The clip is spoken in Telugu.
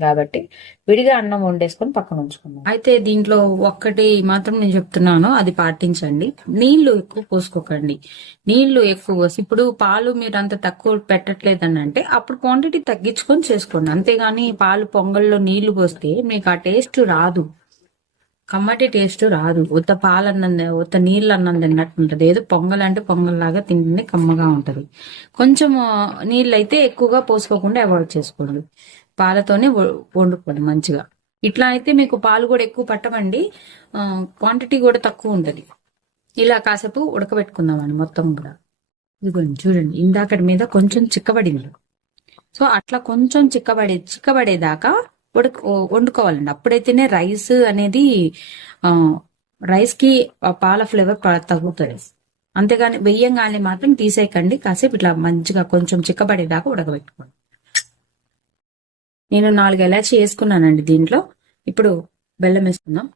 కాబట్టి విడిగా అన్నం వండేసుకొని పక్కన ఉంచుకున్నాం అయితే దీంట్లో ఒక్కటి మాత్రం నేను చెప్తున్నాను అది పాటించండి. నీళ్ళు ఎక్కువ పోసుకోకండి. నీళ్ళు ఎక్కువ పోసి ఇప్పుడు పాలు మీరు అంత తక్కువ పెట్టట్లేదని అంటే అప్పుడు క్వాంటిటీ తగ్గించుకొని చేసుకోండి. అంతేగాని పాలు పొంగల్లో నీళ్ళు పోస్తే మీకు ఆ టేస్ట్ రాదు. కమ్మటి టేస్ట్ రాదు. ఉత్త పాలు ఉత్త నీళ్ళు అన్నం తిన్నట్టు ఉంటుంది ఏదో పొంగల్ అంటే పొంగల్ లాగా కమ్మగా ఉంటది. కొంచెం నీళ్ళు అయితే ఎక్కువగా పోసుకోకుండా అవాయిడ్ చేసుకోండి. పాలతోనే వండుకోండి మంచిగా. ఇట్లా అయితే మీకు పాలు కూడా ఎక్కువ పట్టమండి. క్వాంటిటీ కూడా తక్కువ ఉంటది. ఇలా కాసేపు ఉడకబెట్టుకుందామండి మొత్తం కూడా. ఇదిగోండి చూడండి. ఇందాకటి మీద కొంచెం చిక్కబడింది. సో అట్లా కొంచెం చిక్కబడే చిక్కబడేదాకా ఉడక వండుకోవాలండి. అప్పుడైతేనే రైస్ అనేది రైస్కి పాల ఫ్లేవర్ తగ్గుతుంది. అంతేగాని వెయ్యంగానే మాత్రం తీసేయకండి. కాసేపు ఇట్లా మంచిగా కొంచెం చిక్కబడేదాకా ఉడకబెట్టుకోండి. నేను నాలుగు ఎలాచి వేసుకున్నానండి దీంట్లో. ఇప్పుడు బెల్లం వేసుకుందాం.